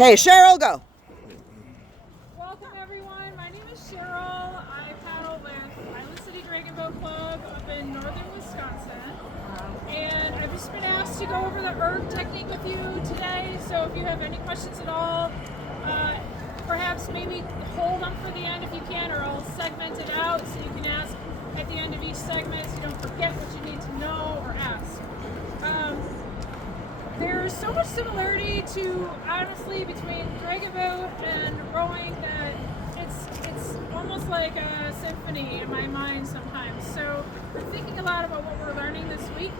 Okay, Cheryl, go. Welcome everyone. My name is Cheryl. I paddle with Island City Dragon Boat Club up in northern Wisconsin. And I've just been asked to go over the ERG technique with you today. So if you have any questions at all, perhaps maybe hold them for the end if you can, or I'll segment it out so you can ask at the end of each segment so you don't forget what you need to know or ask. There's so much similarity to, honestly, between dragon boat and rowing that it's almost like a symphony in my mind sometimes. So I'm thinking a lot about what we're learning this week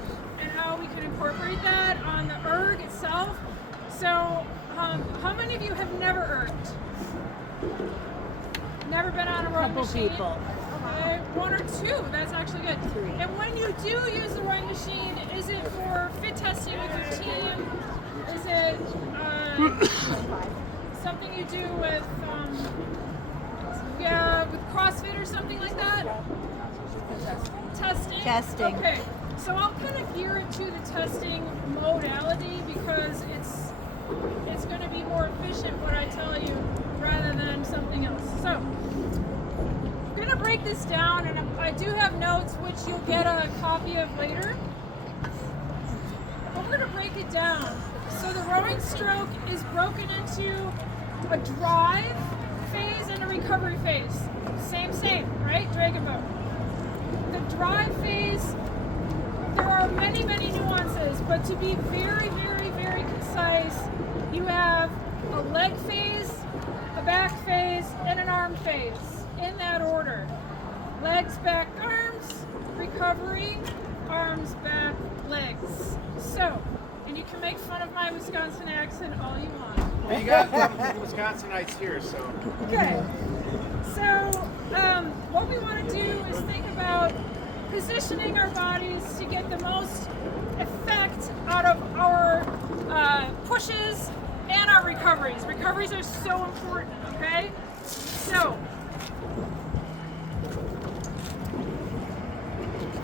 and how we can incorporate that on the ERG itself. So how many of you have never ERGed? Never been on a rowing machine? Couple people. Okay, one or two, that's actually good. Three. And when you do use the rowing machine, is it for fit testing with your team? Is it something you do with CrossFit or something like that? Testing? Testing. Okay, so I'll kind of gear it to the testing modality because it's going to be more efficient what I tell you rather than something else. So I'm going to break this down, and I do have notes which you'll get a copy of later. But we're going to break it down. So the rowing stroke is broken into a drive phase and a recovery phase. Same, right? Dragon boat. The drive phase, there are many nuances, but to be very concise, you have a leg phase, a back phase, and an arm phase, in that order. Legs, back, arms, recovery, arms, back, legs. So, and you can make fun of my Wisconsin accent all you want. Well, you got Wisconsinites here, so. Okay. So, what we want to do is think about positioning our bodies to get the most effect out of our pushes and our recoveries. Recoveries are so important, okay? So,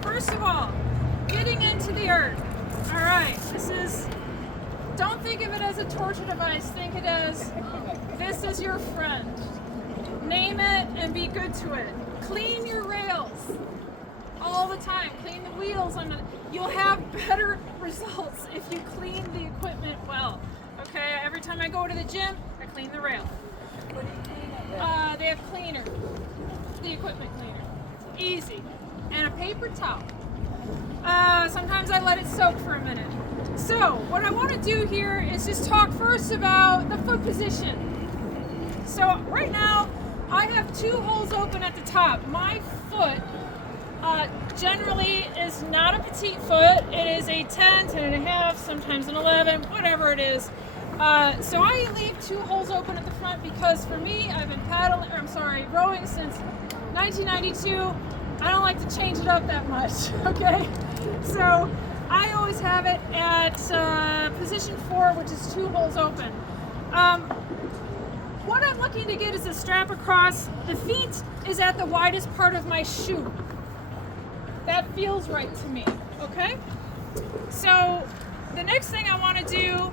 first of all, getting into the ERG. All right, don't think of it as a torture device. Think it as, this is your friend. Name it and be good to it. Clean your rails all the time. Clean the wheels. You'll have better results if you clean the equipment well. Okay, every time I go to the gym, I clean the rail. They have cleaner, the equipment cleaner. Easy. And a paper towel. Sometimes I let it soak for a minute. So what I want to do here is just talk first about the foot position. So right now I have two holes open at the top. My foot generally is not a petite foot. It is a 10, 10 and a half, sometimes an 11, whatever it is. So I leave two holes open at the front because for me, I've been rowing since 1992. I don't like to change it up that much, okay? So I always have it at position 4, which is two holes open. What I'm looking to get is a strap across. The feet is at the widest part of my shoe. That feels right to me, okay? So the next thing I want to do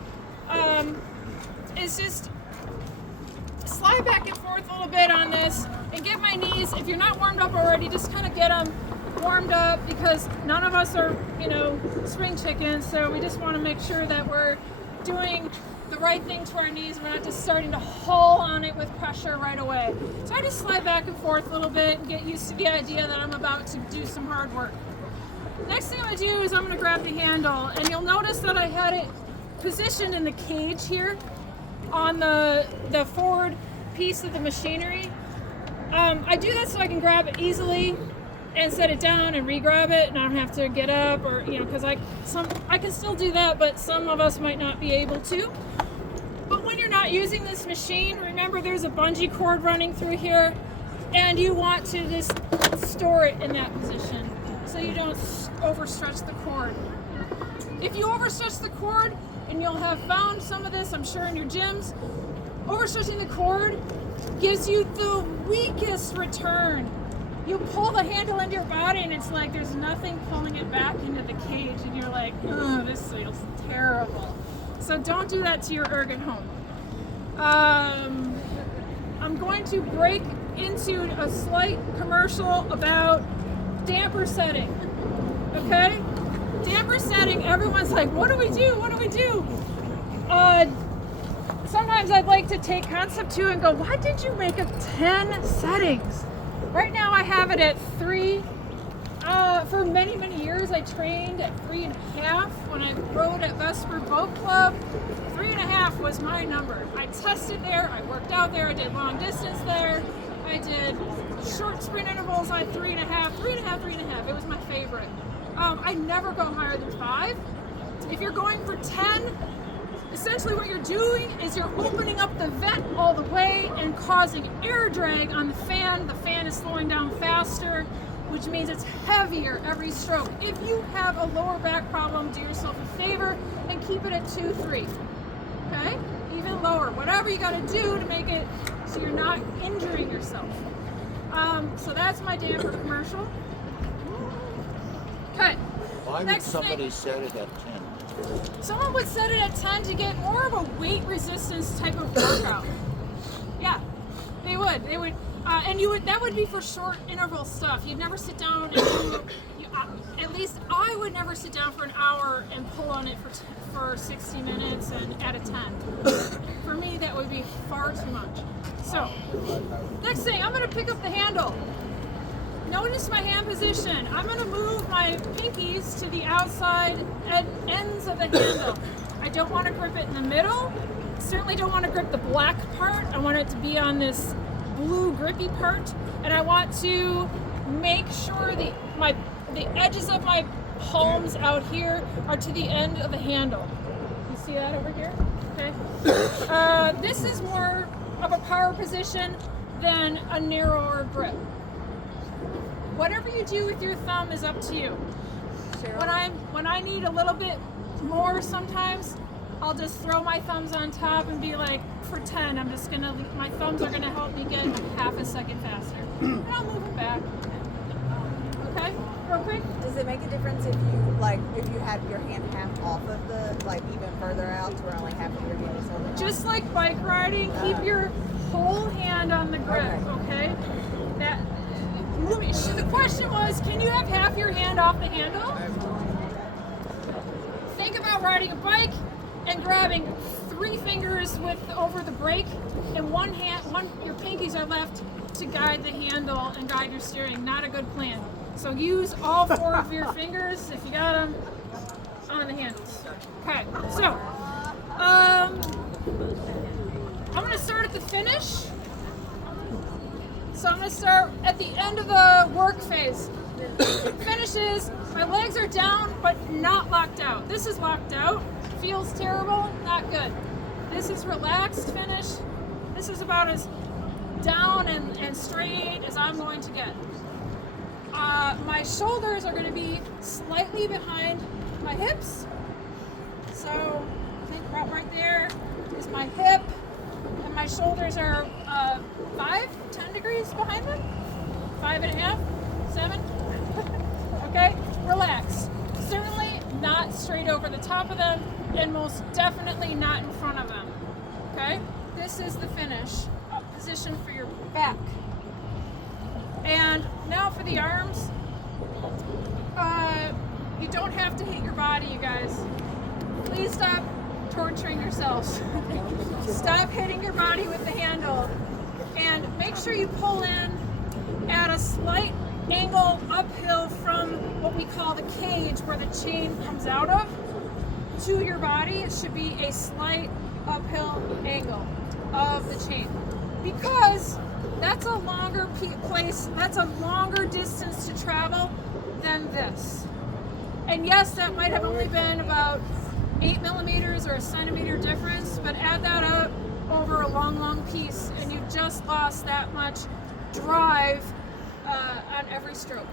is just slide back and forth a little bit on this and get my knees, if you're not warmed up already, just kind of get them warmed up because none of us are, spring chickens, so we just want to make sure that we're doing the right thing to our knees. We're not just starting to haul on it with pressure right away. So I just slide back and forth a little bit and get used to the idea that I'm about to do some hard work. Next thing I'm going to do is I'm going to grab the handle, and you'll notice that I had it positioned in the cage here on the forward piece of the machinery. I do that so I can grab it easily and set it down and re-grab it, and I don't have to get up or, because I can still do that, but some of us might not be able to. But when you're not using this machine, remember there's a bungee cord running through here, and you want to just store it in that position so you don't overstretch the cord. If you overstretch the cord, and you'll have found some of this, I'm sure, in your gyms, overstretching the cord gives you the weakest return. You pull the handle into your body and it's like there's nothing pulling it back into the cage, and you're like, oh, this feels terrible. So don't do that to your ERG at home. I'm going to break into a slight commercial about damper setting. Okay? Damper setting, everyone's like, what do we do? What do we do? Sometimes I'd like to take concept 2 and go, why did you make it 10 settings? Right now I have it at 3. For many, many years I trained at 3.5. When I rode at Vesper Boat Club, 3.5 was my number. I tested there, I worked out there, I did long distance there, I did short sprint intervals on 3.5, 3.5. It was my favorite. I never go higher than 5. If you're going for 10, essentially what you're doing is you're opening up the vent all the way and causing air drag on the fan. The fan is slowing down faster, which means it's heavier every stroke. If you have a lower back problem, do yourself a favor and keep it at 2, 3. Okay? Even lower. Whatever you gotta do to make it so you're not injuring yourself. So that's my damper commercial. Okay. Why would Next somebody thing. set it at 10? Someone would set it at 10 to get more of a weight resistance type of workout. Yeah, they would. They would, and you would. That would be for short interval stuff. You'd never sit down and do. At least I would never sit down for an hour and pull on it for 60 minutes and at a 10. For me, that would be far too much. So, next thing, I'm going to pick up the handle. Notice my hand position. I'm going to move my pinkies to the outside ends of the handle. I don't want to grip it in the middle. Certainly don't want to grip the black part. I want it to be on this blue grippy part. And I want to make sure the edges of my palms out here are to the end of the handle. You see that over here? Okay. This is more of a power position than a narrower grip. Whatever you do with your thumb is up to you. When I need a little bit more sometimes, I'll just throw my thumbs on top and be like, for 10, my thumbs are gonna help me get half a second faster. And I'll move it back. Okay, real quick. Does it make a difference if you had your hand half off of even further out to where only half of your hand is holding? Just like bike riding, keep your whole hand on the grip, okay? The question was, can you have half your hand off the handle? Think about riding a bike and grabbing 3 fingers over the brake, and your pinkies are left to guide the handle and guide your steering. Not a good plan. So use all 4 of your fingers, if you got them, on the handles. Okay, so I'm going to start at the finish. So I'm going to start at the end of the work phase. Finishes, my legs are down but not locked out. This is locked out. Feels terrible, not good. This is relaxed finish. This is about as down and straight as I'm going to get. My shoulders are going to be slightly behind my hips. So I think right there is my hip, and my shoulders are 10 degrees behind them. 5.5, 7. Okay, relax. Certainly not straight over the top of them, and most definitely not in front of them. Okay, this is the finish position for your back. And now for the arms. You don't have to hit your body, you guys. Please stop torturing yourselves. Stop hitting your body with the handle. And make sure you pull in at a slight angle uphill from what we call the cage, where the chain comes out of, to your body. It should be a slight uphill angle of the chain, because that's a longer that's a longer distance to travel than this. And yes, that might have only been about 8 millimeters or a centimeter difference, but add that up over a long piece, and you just lost that much drive on every stroke.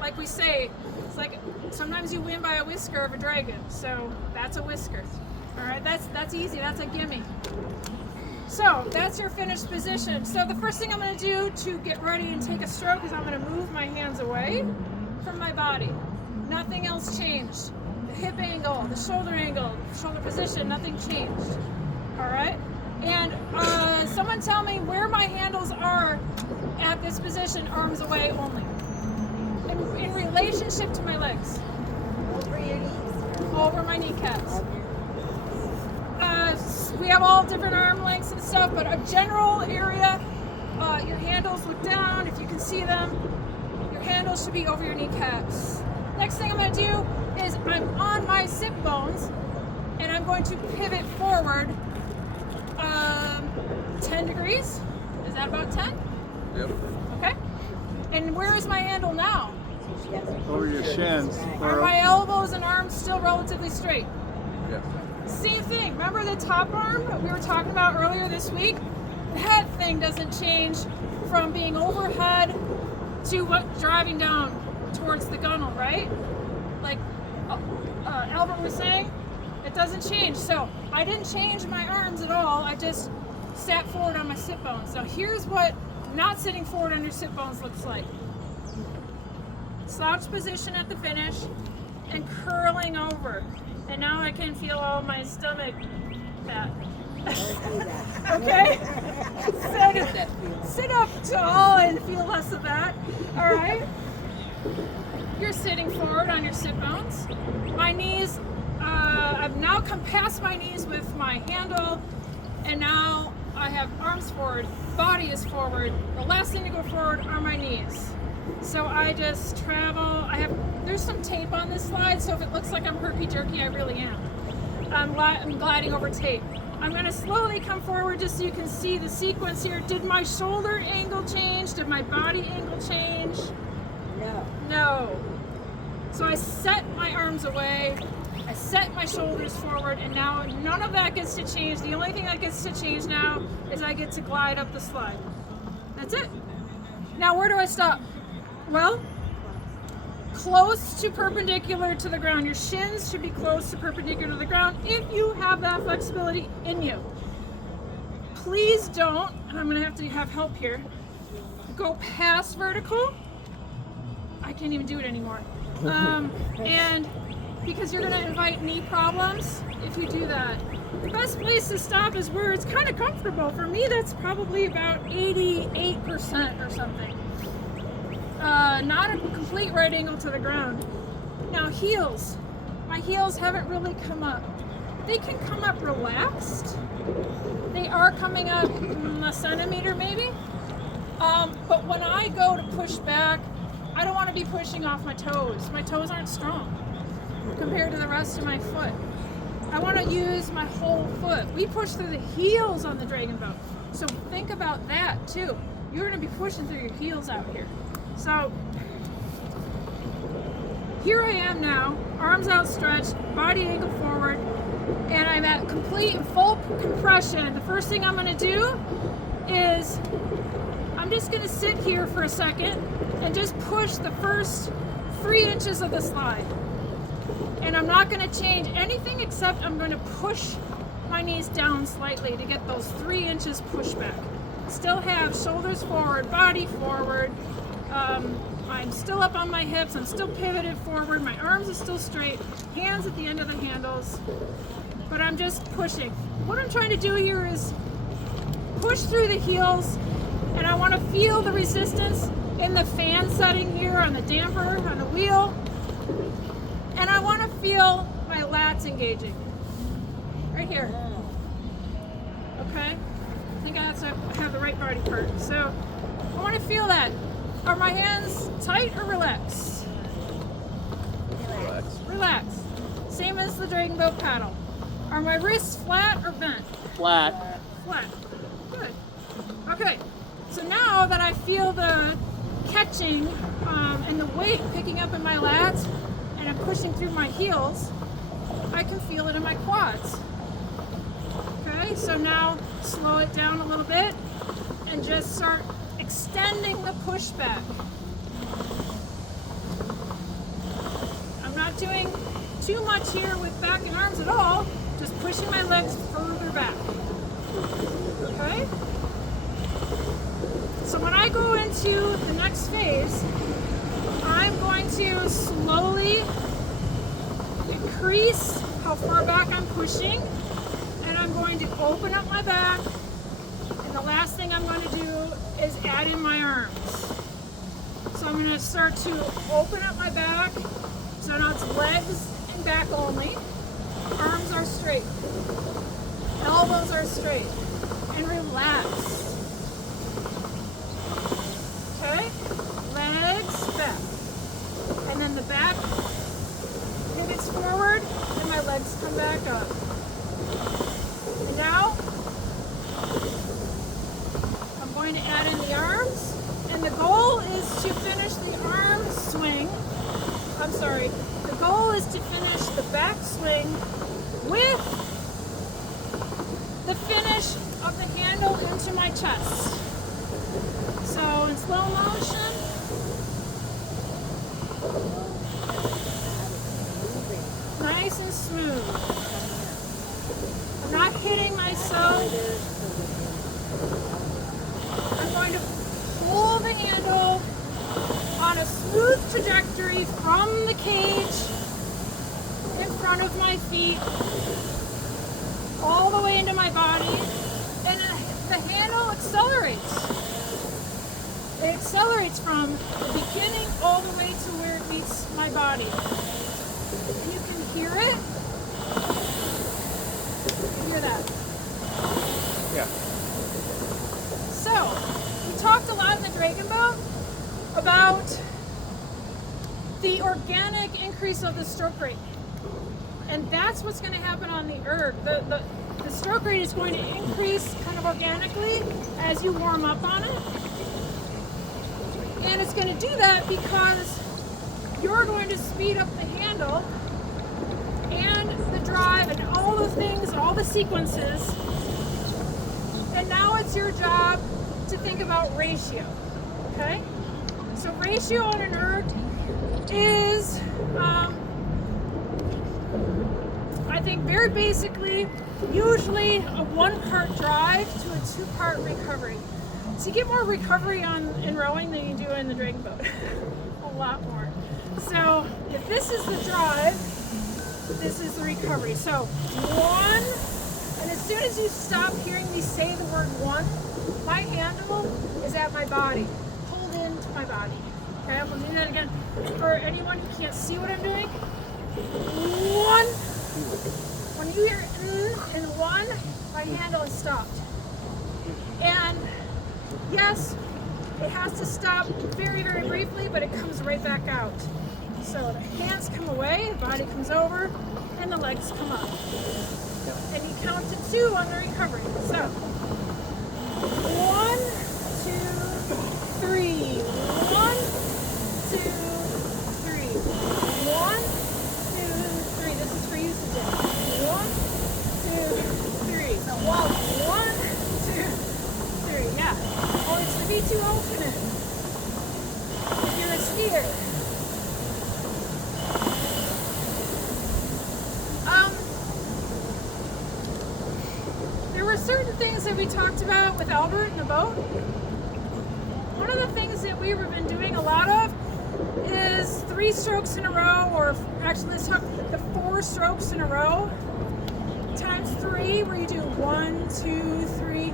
Like we say, it's like sometimes you win by a whisker of a dragon. So that's a whisker. All right, that's easy. That's a gimme. So that's your finished position. So the first thing I'm going to do to get ready and take a stroke is I'm going to move my hands away from my body. Nothing else changed. The hip angle, the shoulder position, nothing changed. All right. Everyone tell me where my handles are at this position, arms away only. In relationship to my legs. Over your knees. Over my kneecaps. We have all different arm lengths and stuff, but a general area, your handles look down, if you can see them. Your handles should be over your kneecaps. Next thing I'm going to do is I'm on my sit bones, and I'm going to pivot forward 10 degrees. Is that about 10? Yep. Okay. And where is my handle now? Over your shins. Are my elbows and arms still relatively straight? Yep. Same thing. Remember the top arm that we were talking about earlier this week? That thing doesn't change from being overhead to driving down towards the gunnel, right? Like Albert was saying, it doesn't change. So I didn't change my arms at all. I just sat forward on my sit bones. So here's what not sitting forward on your sit bones looks like. Slouch position at the finish and curling over. And now I can feel all my stomach fat. Okay? Sit up tall and feel less of that. All right? You're sitting forward on your sit bones. My knees, I've now come past my knees with my handle, and now I have arms forward, body is forward. The last thing to go forward are my knees. So I just travel. There's some tape on this slide, so if it looks like I'm herky-jerky, I really am. I'm gliding over tape. I'm going to slowly come forward just so you can see the sequence here. Did my shoulder angle change? Did my body angle change? No. No. So I set my arms away, I set my shoulders forward, and now none of that gets to change. The only thing that gets to change now is I get to glide up the slide. That's it. Now where do I stop? Well, close to perpendicular to the ground. Your shins should be close to perpendicular to the ground if you have that flexibility in you. Please don't, and I'm going to have help here, go past vertical. I can't even do it anymore. And because you're going to invite knee problems if you do that. The best place to stop is where it's kind of comfortable. For me, that's probably about 88% or something. Not a complete right angle to the ground. Now heels. My heels haven't really come up. They can come up relaxed. They are coming up a centimeter maybe. But when I go to push back, I don't want to be pushing off my toes. My toes aren't strong compared to the rest of my foot. I want to use my whole foot. We push through the heels on the dragon boat. So think about that too. You're going to be pushing through your heels out here. So here I am now, arms outstretched, body angle forward, and I'm at complete and full compression. The first thing I'm going to do is I'm just going to sit here for a second and just push the first 3 inches of the slide. And I'm not going to change anything except I'm going to push my knees down slightly to get those 3 inches pushback. Still have shoulders forward, body forward. I'm still up on my hips. I'm still pivoted forward. My arms are still straight. Hands at the end of the handles. But I'm just pushing. What I'm trying to do here is push through the heels, and I want to feel the resistance in the fan setting here on the damper, on the wheel. And I want to feel my lats engaging. Right here. Okay? I think I have the right body part. So I want to feel that. Are my hands tight or relaxed? Relax. Relaxed. Same as the dragon boat paddle. Are my wrists flat or bent? Flat. Flat. Good. Okay. So now that I feel the catching and the weight picking up in my lats, and I'm pushing through my heels, I can feel it in my quads. Okay, so now slow it down a little bit and just start extending the pushback. I'm not doing too much here with back and arms at all, just pushing my legs further back. Okay? So when I go into the next phase, I'm going to slowly increase how far back I'm pushing, and I'm going to open up my back And the last thing I'm going to do is add in my arms. So I'm going to start to open up my back. So now it's legs and back only. Arms are straight. Elbows are straight. And relax. Okay? Legs back. And then the back pivots forward and my legs come back up. And now I'm going to add in the arms. And the goal is to finish the arm swing. I'm sorry. The goal is to finish the back swing with the finish of the handle into my chest. So in slow motion. Nice and smooth. I'm not hitting myself. I'm going to pull the handle on a smooth trajectory from the cage in front of my feet all the way into my body, and the handle accelerates. It accelerates from the beginning all the way to where it meets my body. You can hear it. You can hear that. Yeah. So, we talked a lot in the Dragon Boat about the organic increase of the stroke rate. And that's what's going to happen on the ERG. The stroke rate is going to increase kind of organically as you warm up on it. And it's going to do that because you're going to speed up the handle and the drive and all the things, all the sequences. And now it's your job to think about ratio, okay? So ratio on an ERG is, I think very basically, usually a 1-part drive to a 2-part recovery. So you get more recovery in rowing than you do in the Dragon Boat. A lot more. So if this is the drive, this is the recovery. So 1, and as soon as you stop hearing me say the word 1, my handle is at my body, pulled into my body. Okay, we'll do that again. For anyone who can't see what I'm doing, 1. When you hear in 1, my handle is stopped. And yes, it has to stop very, very briefly, but it comes right back out. So the hands come away, the body comes over, and the legs come up. And you count to 2 on the recovery. So 1, 2, 3. 1, 2, 3. 1, 2, 3. This is for you today. 1, 2, 3. So 1, 2, 3. Yeah. Or it's the V2 alternate. If you're a skier. There were certain things that we talked about with Albert in the boat. One of the things that we've been doing a lot of is 3 strokes in a row, or actually let's talk the 4 strokes in a row times 3, where you do 1, 2, 3,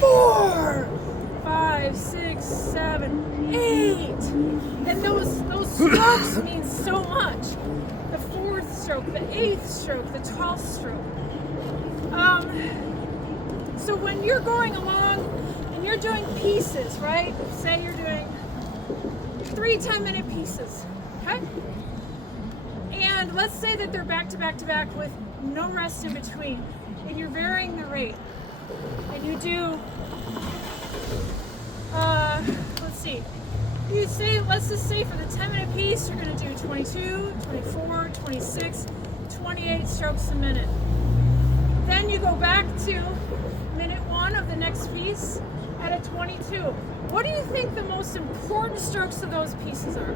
4, 5, 6, 7, 8. And those strokes mean so much. The 4th stroke, the 8th stroke, the 12th stroke. So when you're going along and you're doing pieces, right? Say you're doing 3 10-minute pieces, okay? And let's say that they're back to back to back with no rest in between, and you're varying the rate. And you do, let's see, you say, let's just say for the 10-minute piece, you're gonna do 22, 24, 26, 28 strokes a minute. Then you go back to minute 1 of the next piece at a 22. What do you think the most important strokes of those pieces are?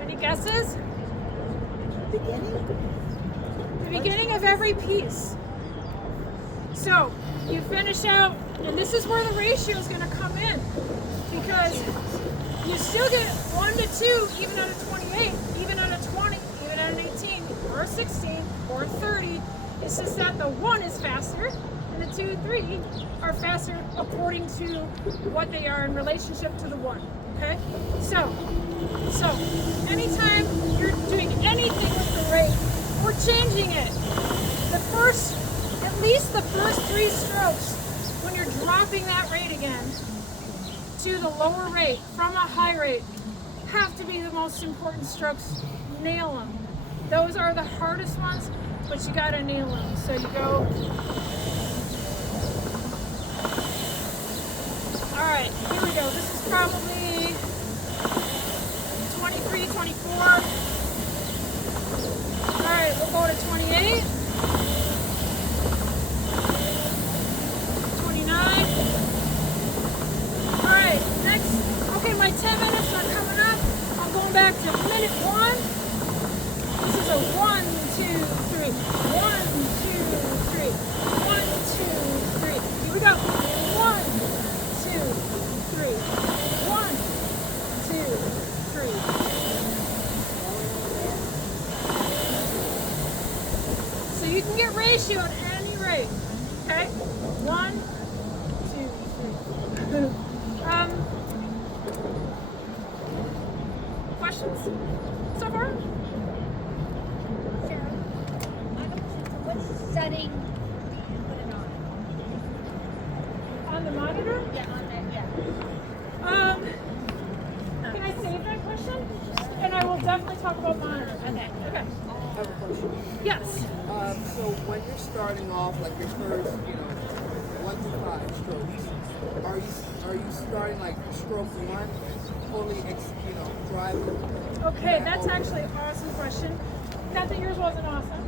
Any guesses? The beginning of every piece. So you finish out, and this is where the ratio is going to come in, because you still get 1 to 2 even at a 28, even at a 20, even at an 18, or a 16, or a 30. It's just that the 1 is faster and the 2, 3 are faster according to what they are in relationship to the 1. Okay? So anytime you're doing anything with the rate, we're changing it. At least the first 3 strokes, when you're dropping that rate again to the lower rate from a high rate, have to be the most important strokes. Nail them. Those are the hardest ones, but you gotta nail them. So you go. All right, here we go. This is probably 23, 24. All right, we'll go to 28. 29. All right, next. Okay, my 10 minutes are coming up. I'm going back to minute 1. This is a 1, 2, 3. 1, 2, 3. 1, 2, 3. Here we go. 1, 2, 3. 1, 2, 3. So you can get ratio at any rate. Okay? 1, 2, 3. Questions so far? So, what setting do you put it on? On the monitor? Yeah, on that, yeah. Can I save that question? And I will definitely talk about monitor. Okay. Okay. I have a question. Yes. So when you're starting off, like your first, 1 to 5 strokes, are you starting like stroke 1, fully, driving? Okay, that's actually an awesome question. Not that yours wasn't awesome,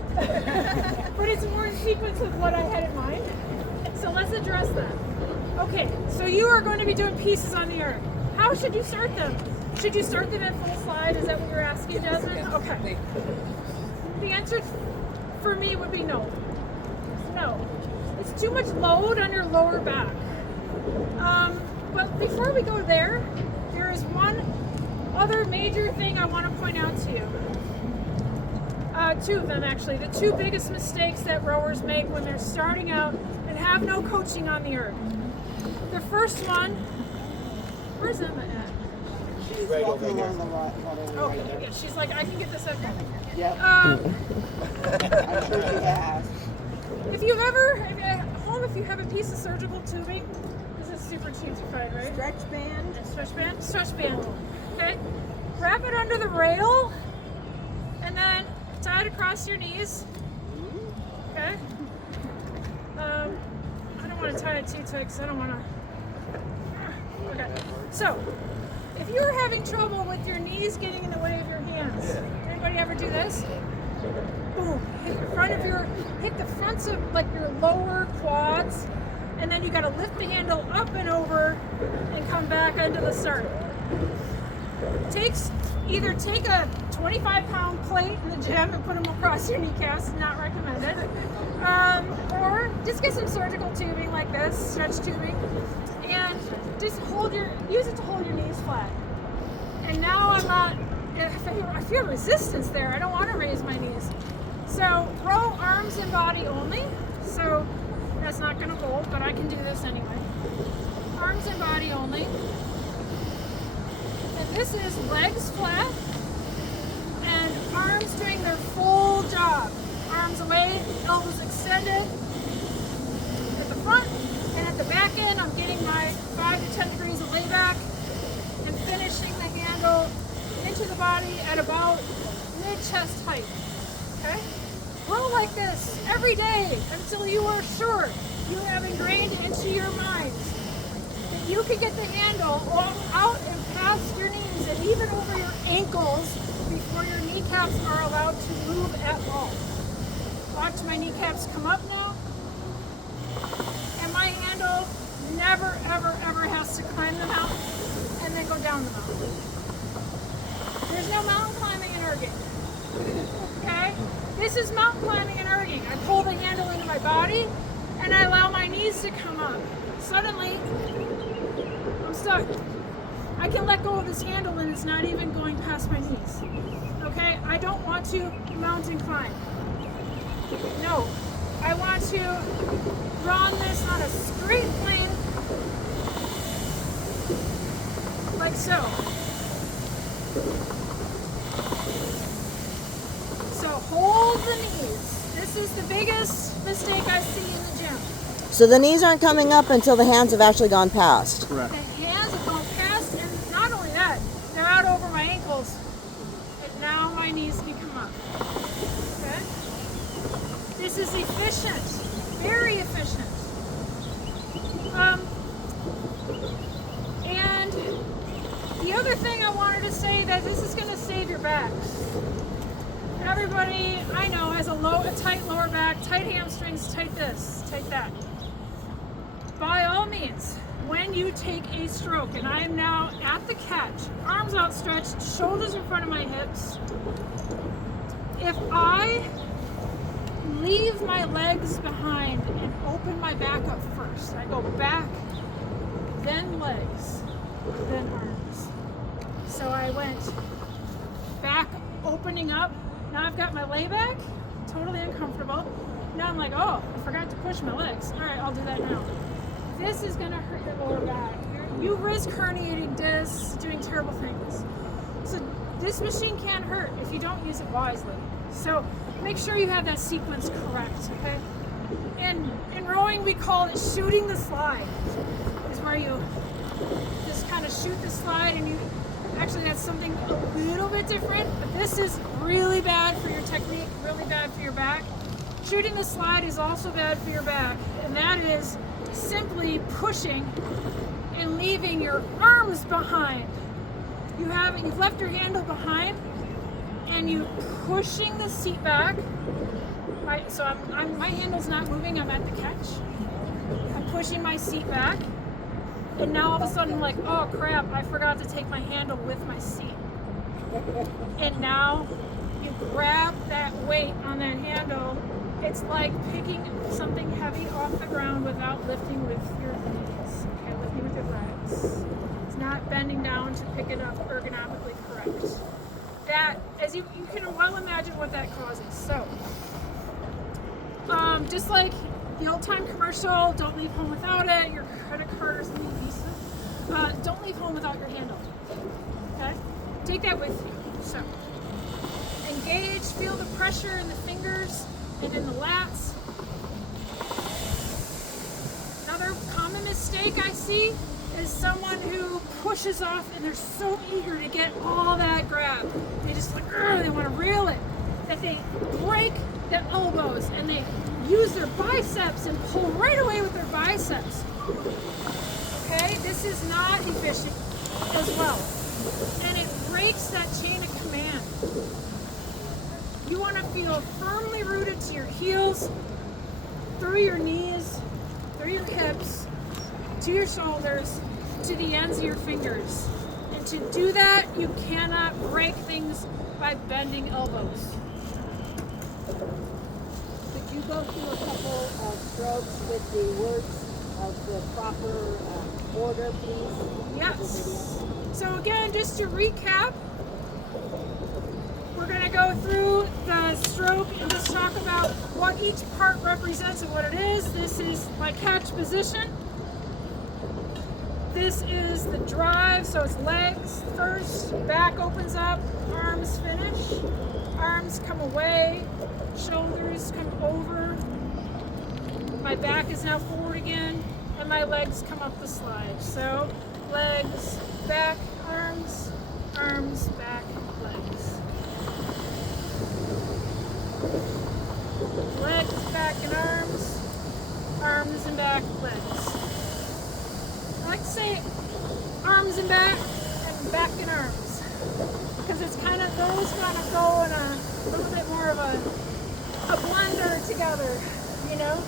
but it's more in sequence with what I had in mind. So let's address that. Okay, so you are going to be doing pieces on the ERG. How should you start them? Should you start them in full slide? Is that what you're asking, Jasmine? Okay. The answer for me would be no. No. It's too much load on your lower back. But before we go there, there is one other major thing I want to point out to you. 2 of them actually. The 2 biggest mistakes that rowers make when they're starting out and have no coaching on the ERG. The first one, where's Emma at? She's right over here. Okay, yeah, she's like, I can get this up. Yep. I'm sure she has. If you have a piece of surgical tubing, this is super cheapsified, right? Stretch band. Stretch band. Okay. Wrap it under the rail, and then tie it across your knees. Okay. I don't want to tie it too tight because I don't want to. Okay. So, if you're having trouble with your knees getting in the way of your hands, anybody ever do this? Boom. Hit the fronts of like your lower quads, and then you got to lift the handle up and over and come back into the start. Either take a 25-pound plate in the gym and put them across your kneecaps, not recommended, or just get some surgical tubing like this, stretch tubing, and just use it to hold your knees flat. And now I feel resistance there. I don't want to raise my knees. So row arms and body only. So that's not going to hold, but I can do this anyway. Arms and body only. And this is legs flat and arms doing their full job. Arms away, elbows extended at the front, and at the back end I'm getting my 5 to 10 degrees of layback and finishing the handle into the body at about mid-chest height. Okay? Row like this every day until you are sure you have ingrained into your mind that you can get the handle out and past your knees and even over your ankles before your kneecaps are allowed to move at all. Watch my kneecaps come up now. And my handle never, ever, ever has to climb the mountain and then go down the mountain. There's no mountain climbing in erging. Okay? This is mountain climbing and erging. I pull the handle into my body and I allow my knees to come up. Suddenly, I'm stuck. I can let go of this handle and it's not even going past my knees. Okay? I don't want to mountain climb. No. I want to run this on a straight plane, like so. So hold the knees. This is the biggest mistake I see in the gym. So the knees aren't coming up until the hands have actually gone past. Correct. The hands have gone past, and not only that, they're out over my ankles. And now my knees can come up. Okay? This is efficient, very efficient. And the other thing I wanted to say that this is going to save your backs. Everybody I know has a tight lower back, tight hamstrings, tight this, tight that. By all means, when you take a stroke, and I am now at the catch, arms outstretched, shoulders in front of my hips, if I leave my legs behind and open my back up first, I go back, then legs, then arms. So I went back, opening up. Now I've got my layback, totally uncomfortable. Now I'm like, oh, I forgot to push my legs. All right, I'll do that now. This is gonna hurt your lower back. You risk herniating discs, doing terrible things. So this machine can hurt if you don't use it wisely. So make sure you have that sequence correct, okay? And in rowing, we call it shooting the slide. Is where you just kind of shoot the slide, and you actually that's something a little bit different, but this is really bad for your technique, really bad for your back. Shooting the slide is also bad for your back, and that is simply pushing and leaving your arms behind. You've left your handle behind, and you pushing the seat back. My handle's not moving. I'm at the catch. I'm pushing my seat back, and now all of a sudden I'm like, oh crap! I forgot to take my handle with my seat. And now you grab that weight on that handle. It's like picking something heavy off the ground without lifting with your knees. Okay, lifting with your legs. It's not bending down to pick it up ergonomically correct. That, as you can well imagine what that causes. So, just like the old time commercial, don't leave home without it, your credit card or something, Visa. Don't leave home without your handle. Okay? Take that with you. So, engage, feel the pressure in the fingers and in the lats. Another common mistake I see is someone who pushes off and they're so eager to get all that grab. They just like, they want to reel it, that they break their elbows and they use their biceps and pull right away with their biceps. Okay, this is not efficient as well. And it breaks that chain of command. You want to feel firmly rooted to your heels, through your knees, through your hips, to your shoulders, to the ends of your fingers. And to do that, you cannot break things by bending elbows. Could you go through a couple of strokes with the words of the proper order, please? Yes. So again, just to recap, we're going to go through the stroke and just talk about what each part represents and what it is. This is my catch position. This is the drive, so it's legs first, back opens up, arms finish, arms come away, shoulders come over, my back is now forward again, and my legs come up the slide. So legs, back, arms, arms, back, legs. Legs, back, and arms and back, legs. I like to say arms and back and arms, because it's kind of, those kind of go in a little bit more of a blender together, you know?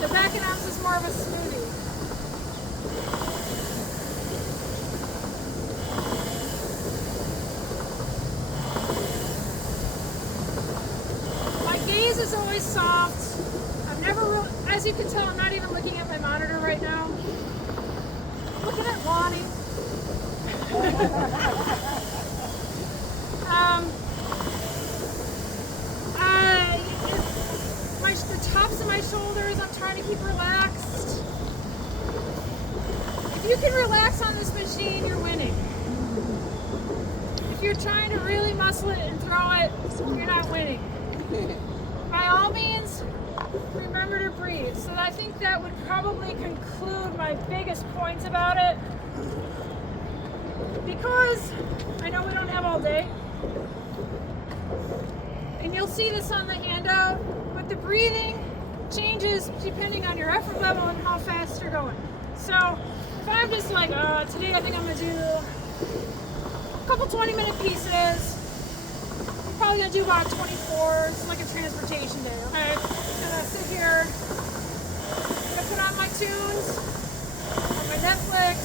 The back and arms is more of a smoothie. My gaze is always soft. I've never really, as you can tell, I'm not even looking at my monitor right now. I'm looking at Lonnie. The tops of my shoulders, I'm trying trying to keep relaxed. If you can relax on this machine, you're winning. If you're trying to really muscle it and throw it, you're not winning. By all means, remember to breathe. So I think that would probably conclude my biggest points about it. Because I know we don't have all day. And you'll see this on the handout, but the breathing changes depending on your effort level and how fast you're going. So if I'm just like, today I think I'm gonna do a couple 20-minute pieces. I'm probably gonna do about 24. It's like a transportation day, okay? I'm gonna sit here, I'm gonna put on my tunes, on my Netflix.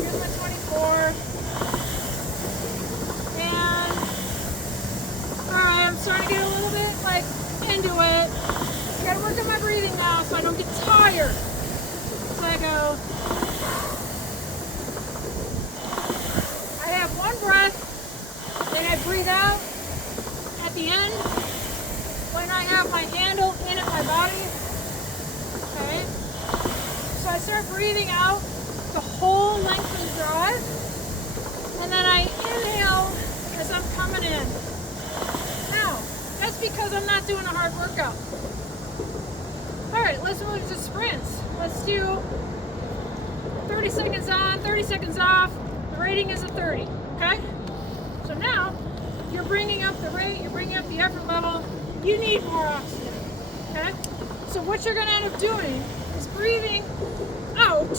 Here's my 24. And alright, I'm starting to get a little bit like into it. I gotta work on my breathing now so I don't get tired. So I go. I have one breath, then I breathe out at the end when I have my handle in at my body. Okay? So I start breathing out the whole length of the drive, and then I inhale as I'm coming in. Now, that's because I'm not doing a hard workout. Alright, let's move to sprints. Let's do 30 seconds on, 30 seconds off. The rating is a 30, okay? So now, you're bringing up the rate, you're bringing up the effort level. You need more oxygen, okay? So what you're gonna end up doing is breathing out.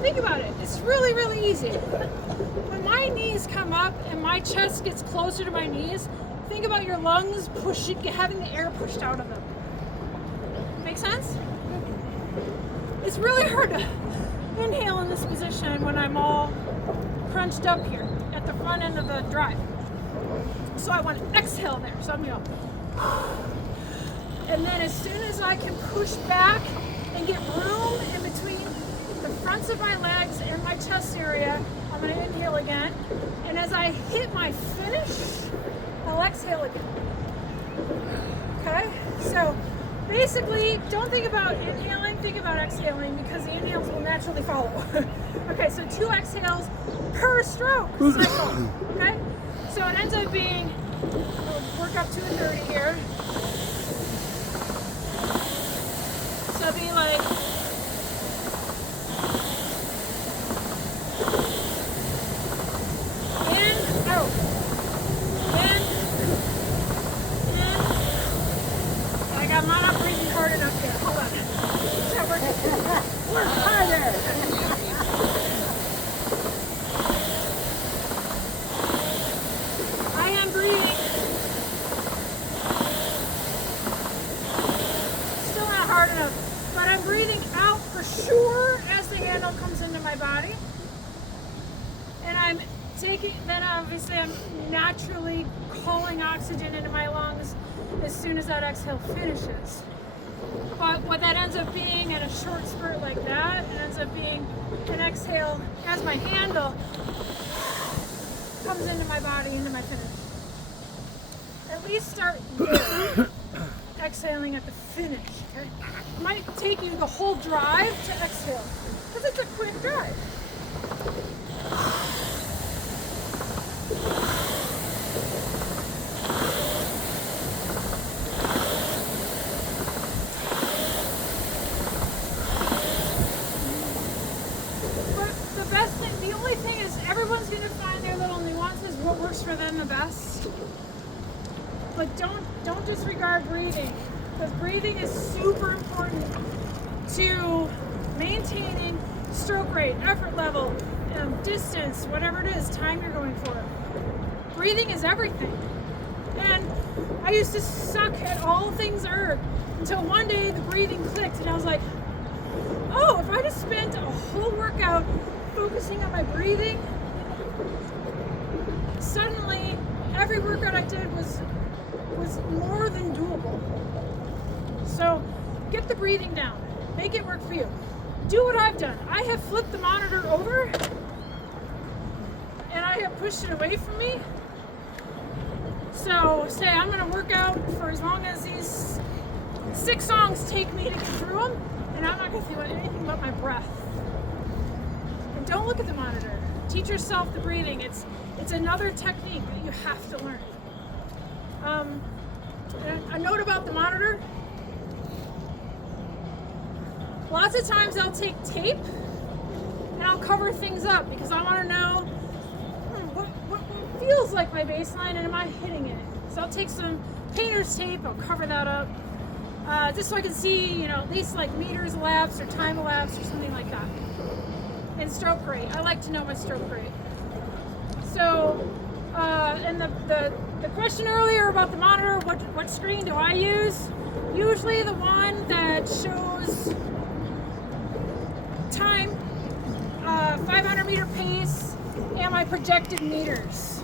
Think about it. It's really, really easy. When my knees come up and my chest gets closer to my knees, think about your lungs having the air pushed out of them. Make sense? It's really hard to inhale in this position when I'm all crunched up here at the front end of the drive. So I want to exhale there. So I'm going to go. And then as soon as I can push back and get room in between the fronts of my legs and my chest area, I'm going to inhale again. And as I hit my finish, I'll exhale again. Okay? So basically, don't think about inhaling, think about exhaling, because the inhales will naturally follow. Okay, so 2 exhales per stroke cycle. Okay? So it ends up being, we'll work up to a 30 here. So it'll be like, in, out, in. I'm not breathing hard enough there. Hold on. So we're harder. I am breathing. Still not hard enough. But I'm breathing out for sure as the handle comes into my body. And I'm taking, then obviously I'm naturally calling oxygen into my lungs as soon as that exhale finishes. But what that ends up being at a short spurt like that, it ends up being an exhale as my handle comes into my body, into my finish. At least start there, exhaling at the finish. Okay? It might take you the whole drive to exhale, because it's a quick drive. Everyone's going to find their little nuances, what works for them the best. But don't disregard breathing, because breathing is super important to maintaining stroke rate, effort level, distance, whatever it is, time you're going for. Breathing is everything. And I used to suck at all things ERG until one day the breathing clicked and I was like, oh, if I just spent a whole workout focusing on my breathing, suddenly every workout I did was more than doable. So get the breathing down. Make it work for you. Do what I've done. I have flipped the monitor over and I have pushed it away from me. So say I'm going to work out for as long as these 6 songs take me to get through them, and I'm not going to feel anything but my breath. And don't look at the monitor. Teach yourself the breathing. It's another technique that you have to learn. A note about the monitor. Lots of times I'll take tape and I'll cover things up because I want to know what feels like my bass line and am I hitting it. So I'll take some painter's tape, I'll cover that up, just so I can see, at least like meters elapsed or time elapsed or something like that. And stroke rate. I like to know my stroke rate. So, and the question earlier about the monitor, what screen do I use? Usually the one that shows time, 500 meter pace, and my projected meters.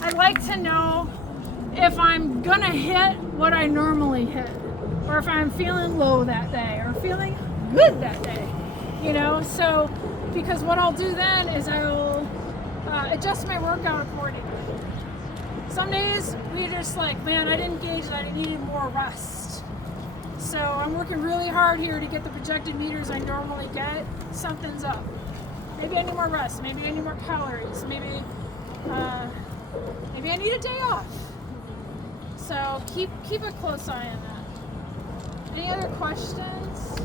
I like to know if I'm gonna hit what I normally hit, or if I'm feeling low that day, or feeling good that day, so because what I'll do then is I'll adjust my workout accordingly. Some days we just like, man, I didn't gauge that, I needed more rest. So I'm working really hard here to get the projected meters I normally get. Something's up. Maybe I need more rest, maybe I need more calories, maybe I need a day off. So keep a close eye on that. Any other questions?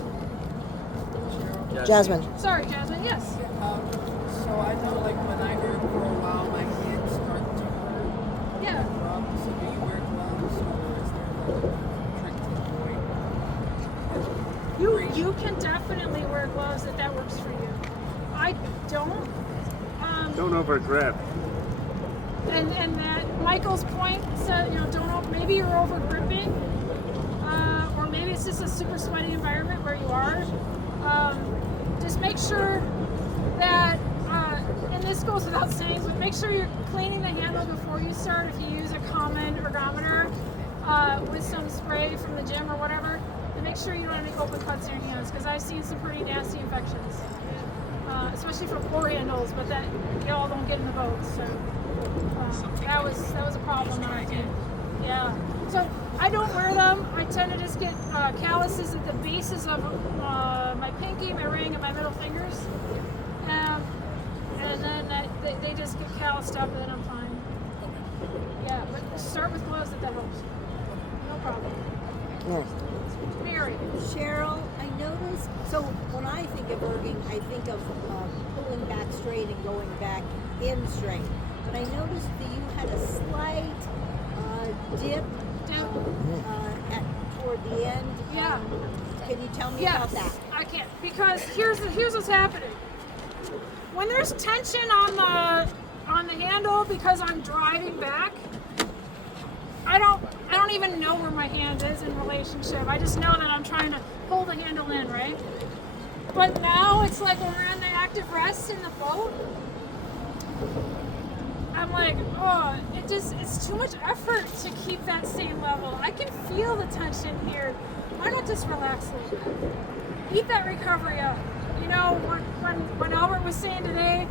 Jasmine. Sorry, Jasmine, yes. So I know like when I work for a while, my hands start to hurt. Yeah. So do you wear gloves or is there like a trick to avoid? You can definitely wear gloves if that works for you. I don't. Don't over grip. And that Michael's point said, maybe you're over gripping, or maybe it's just a super sweaty environment where you are. Just make sure that, and this goes without saying, but make sure you're cleaning the handle before you start. If you use a common ergometer with some spray from the gym or whatever, and make sure you don't have any open cuts in your hands, because I've seen some pretty nasty infections, especially from floor handles, but that y'all don't get in the boat. So that was a problem that I did. Yeah. So I don't wear them. I tend to just get calluses at the bases of my pinky, my ring, and my middle fingers. And then they just get calloused up, and then I'm fine. Yeah, but start with gloves if that helps. No problem. Yes. Mary. Cheryl, I noticed, so when I think of erging, I think of pulling back straight and going back in straight. But I noticed that you had a slight dip toward the end. Yeah. Can you tell me Yes, about that? I can, because here's what's happening. When there's tension on the handle because I'm driving back, I don't even know where my hand is in relationship. I just know that I'm trying to pull the handle in, right? But now it's like when we're in the active rest in the boat, I'm like, oh, it's too much effort to keep that same level. I can feel the tension here. Why not just relax a little bit? Eat that recovery up. When Albert was saying today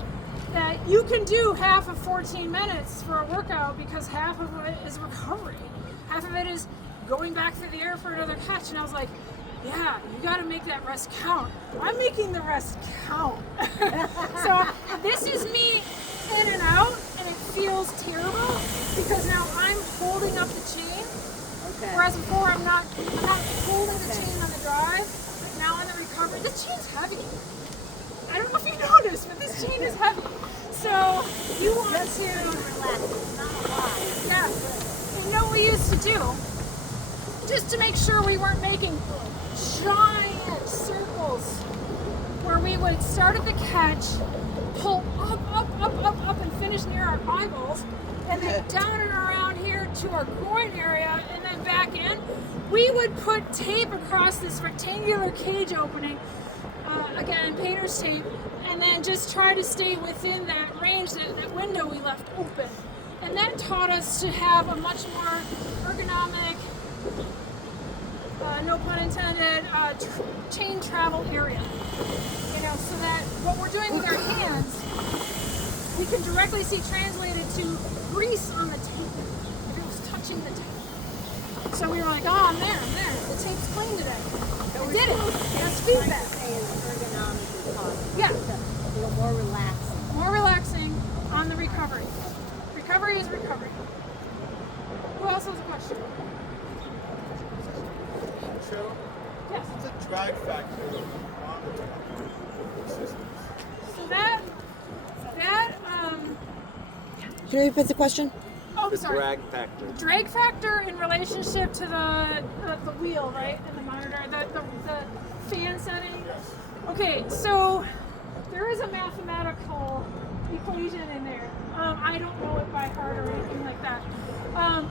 that you can do half of 14 minutes for a workout because half of it is recovery. Half of it is going back through the air for another catch. And I was like, yeah, you got to make that rest count. I'm making the rest count. So this is me in and out, and it feels terrible because now I'm holding up the chain. Okay. Whereas before I'm not holding the chain on the drive. But now in the recovery, this chain's heavy. I don't know if you noticed, but this chain is heavy. So you want Just to relax, not a lot. yeah. You know what we used to do? Just to make sure we weren't making giant circles where we would start at the catch, pull up, and finish near our eyeballs, and then down and around here to our groin area, and then back in. We would put tape across this rectangular cage opening, again, painter's tape, and then just try to stay within that range, that window we left open. And that taught us to have a much more ergonomic, no pun intended, chain travel area. So that what we're doing with our hands, we can directly see translated to grease on the tape if it was touching the tape. So we were like, oh, I'm there. The did it. That's feedback. Say is ergonomically possible. Yeah. A little more relaxing. More relaxing on the recovery. Recovery is recovery. Who else has a question? Cheryl, Yes. what's the drag factor on the systems? So that Can you repeat the question? oh, The sorry. drag factor. Drag factor in relationship to the wheel, right, and the monitor, the fan setting. Okay, so there is a mathematical equation in there. I don't know it by heart or anything like that.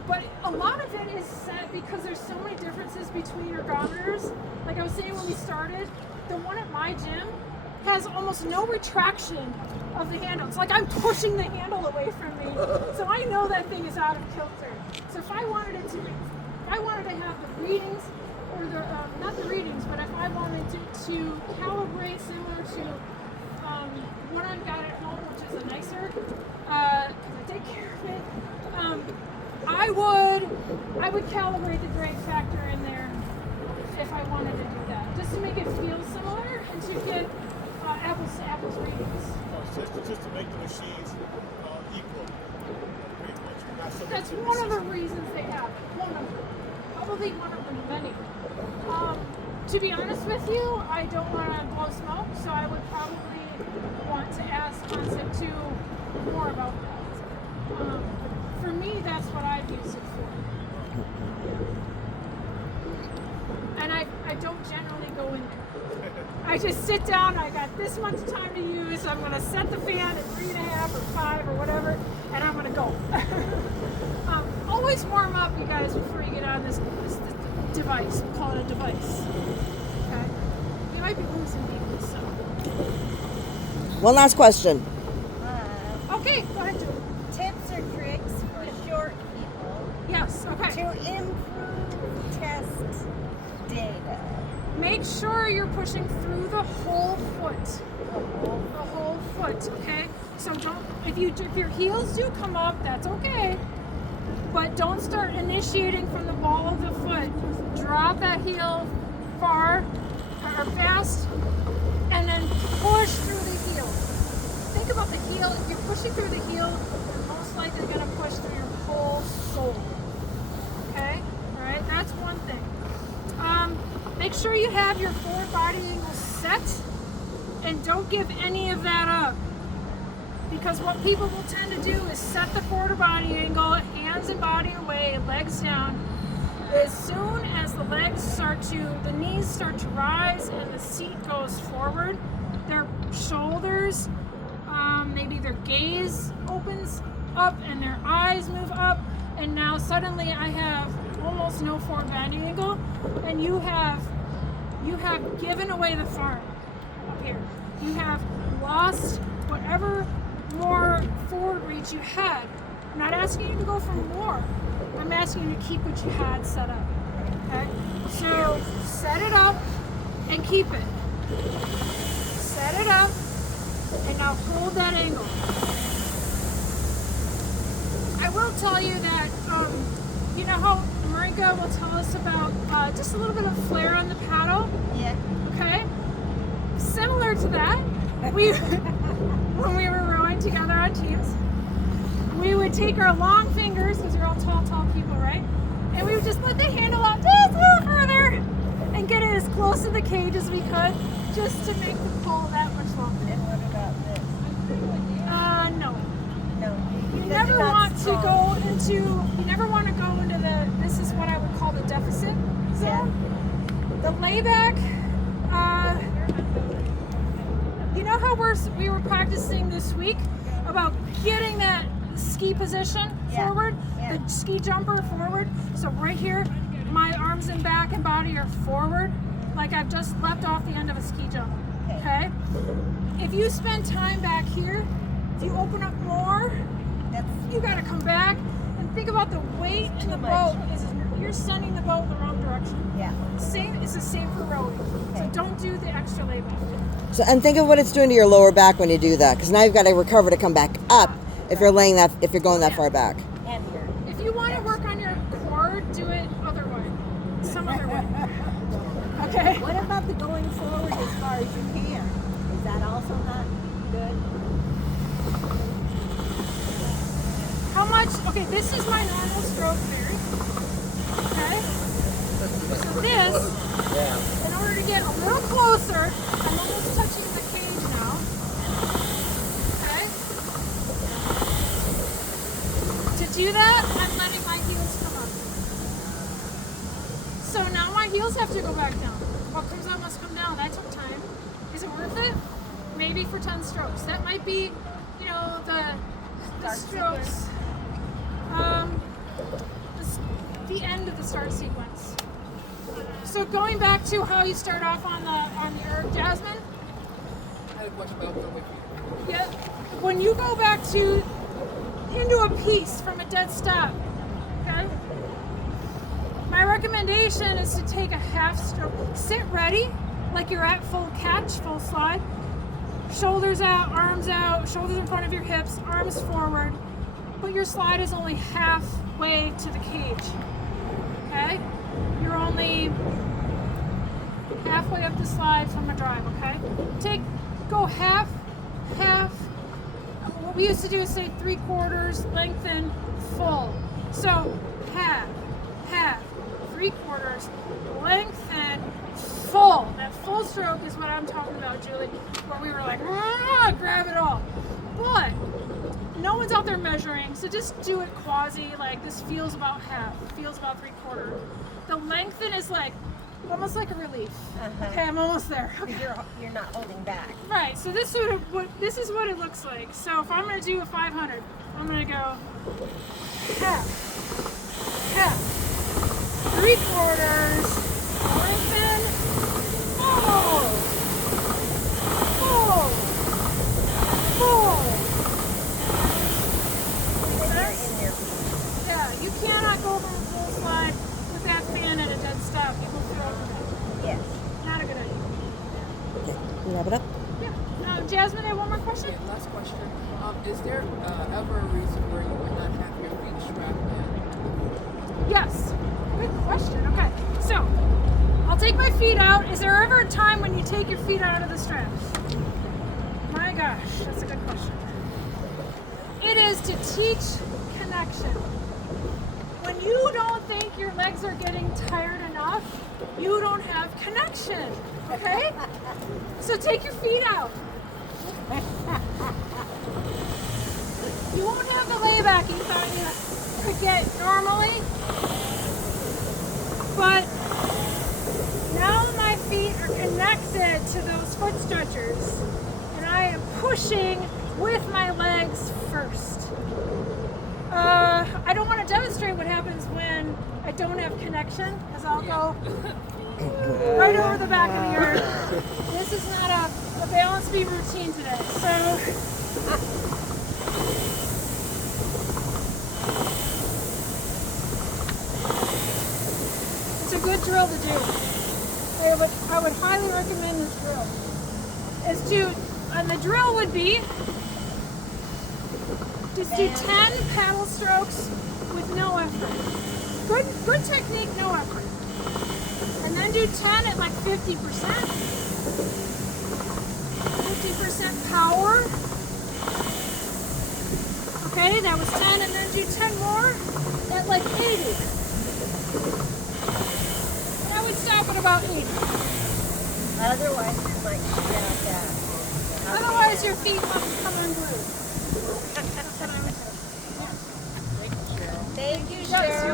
But a lot of it is set because there's so many differences between ergometers. Like I was saying when we started, the one at my gym has almost no retraction of the handle. It's like I'm pushing the handle away from me. So I know that thing is out of kilter. So if I wanted to have the readings, or the, not the readings, but if I wanted to calibrate similar to what I've got at home, which is a nicer, because I take care of it, I would calibrate the drag factor in there if I wanted to do that, just to make it feel similar and to get apples to apples readings. Just to make the machines equal. Pretty much. Not so That's much one of the reasons they have it. One of them. Probably one of the many. To be honest with you, I don't want to blow smoke, so I would probably want to ask Concept 2 more about that. For me, that's what I've used it for. And I don't generally go in there. I just sit down, I got this much time to use, I'm going to set the fan at 3.5 or 5 or whatever, and I'm going to go. Always warm up, you guys, before you get on this device. We'll call it a device. Okay? We might be losing people, so. One last question. Okay, go ahead, Julie. Tips or tricks for short people Yes, okay. to improve test data. Make sure you're pushing through the whole foot. The whole foot, okay? So don't, if your heels do come up, that's okay. But don't start initiating from the ball of the foot. Drop that heel far or fast, and then push through the heel. Think about the heel. If you're pushing through the heel, you're most likely going to push through your whole sole. Okay? All right? That's one thing. Make sure you have your forward body angle set, and don't give any of that up. Because what people will tend to do is set the forward body angle, hands and body away, legs down. As soon as the the knees start to rise and the seat goes forward, their shoulders, maybe their gaze opens up and their eyes move up, and now suddenly I have almost no forward body angle, and you have given away the farm up here. You have lost whatever more forward reach you had. I'm not asking you to go for more. I'm asking you to keep what you had set up. Okay? So set it up and keep it. Set it up and now hold that angle. I will tell you that, you know how Marinka will tell us about just a little bit of flare on the paddle? Yeah. Okay? Similar to that, when we were rowing together on teams, we would take our long fingers, because we're all tall people, right? And we would just let the handle out just a little further and get it as close to the cage as we could, just to make the pull that much longer. And what about this? No. No. You never want to go into this is what I would call the deficit zone. The layback, you know how we were practicing this week about getting that ski position forward, the ski jumper forward. So right here, my arms and back and body are forward, like I've just leapt off the end of a ski jump. Okay? If you spend time back here, if you open up more, you gotta come back and think about the weight in the boat. You're sending the boat in the wrong direction. Yeah. It's the same for rowing. So don't do the extra layback. So, and think of what it's doing to your lower back when you do that, because now you've got to recover to come back up if you're going that far back. And here. If you want to work on your core, do it other way. Some other way. Okay. What about the going forward as far as you can? Is that also not good? How much? Okay, this is my normal stroke theory. Okay. So this, in order to get a little closer, I'm almost touching the cage now. Okay. To do that, I'm letting my heels come up. So now my heels have to go back down. What comes up must come down. That took time. Is it worth it? Maybe for 10 strokes. That might be, you know, the strokes. The end of the start sequence. So going back to how you start off on the ERG, Jasmine. I had a question about going with you. Yeah. When you go back into a piece from a dead stop, okay? My recommendation is to take a half stroke. Sit ready, like you're at full catch, full slide. Shoulders out, shoulders in front of your hips, arms forward. But your slide is only halfway to the cage. Okay? You're only halfway up the slide from a drive, okay? Go half. What we used to do is say 3/4, lengthen, full. So half, 3/4, lengthen, full. That full stroke is what I'm talking about, Julie, where we were like, grab it all. But no one's out there measuring, so just do it quasi, like this feels about half, feels about 3/4. The lengthen is like, almost like a relief. Okay, I'm almost there. Okay. You're not holding back. Right, so this is what it looks like. So if I'm gonna do a 500, I'm gonna go half, 3/4, lengthen, full. Yeah, you cannot go from a full slide with that fan at a dead stop. You will throw it. Yes. Not a good idea. Okay, you wrap it up. Yeah. Jasmine, I have one more question. Yeah, last question. Is there ever a reason where you would not have your feet strapped in? Yes. Good question. Okay. So, I'll take my feet out. Is there ever a time when you take your feet out of the straps? My gosh, that's a good question. It is to teach connection. When you don't think your legs are getting tired enough, you don't have connection. Okay? So take your feet out. You won't have the layback you thought you could get normally. But now my feet are connected to those foot stretchers. And I am pushing with my legs first. I don't want to demonstrate what happens when I don't have connection, because I'll go right over the back of the earth. This is not a balance beam routine today. So it's a good drill to do. I would highly recommend this drill. And the drill would be just do 10 paddle strokes with no effort. Good technique, no effort. And then do 10 at like 50%. 50% power. Okay, that was 10, and then do 10 more at like 80. And I would stop at about 80. Otherwise, you might grab that. Otherwise, your feet must come unglued. That's what I would say. Thank you, Yeah, Cheryl.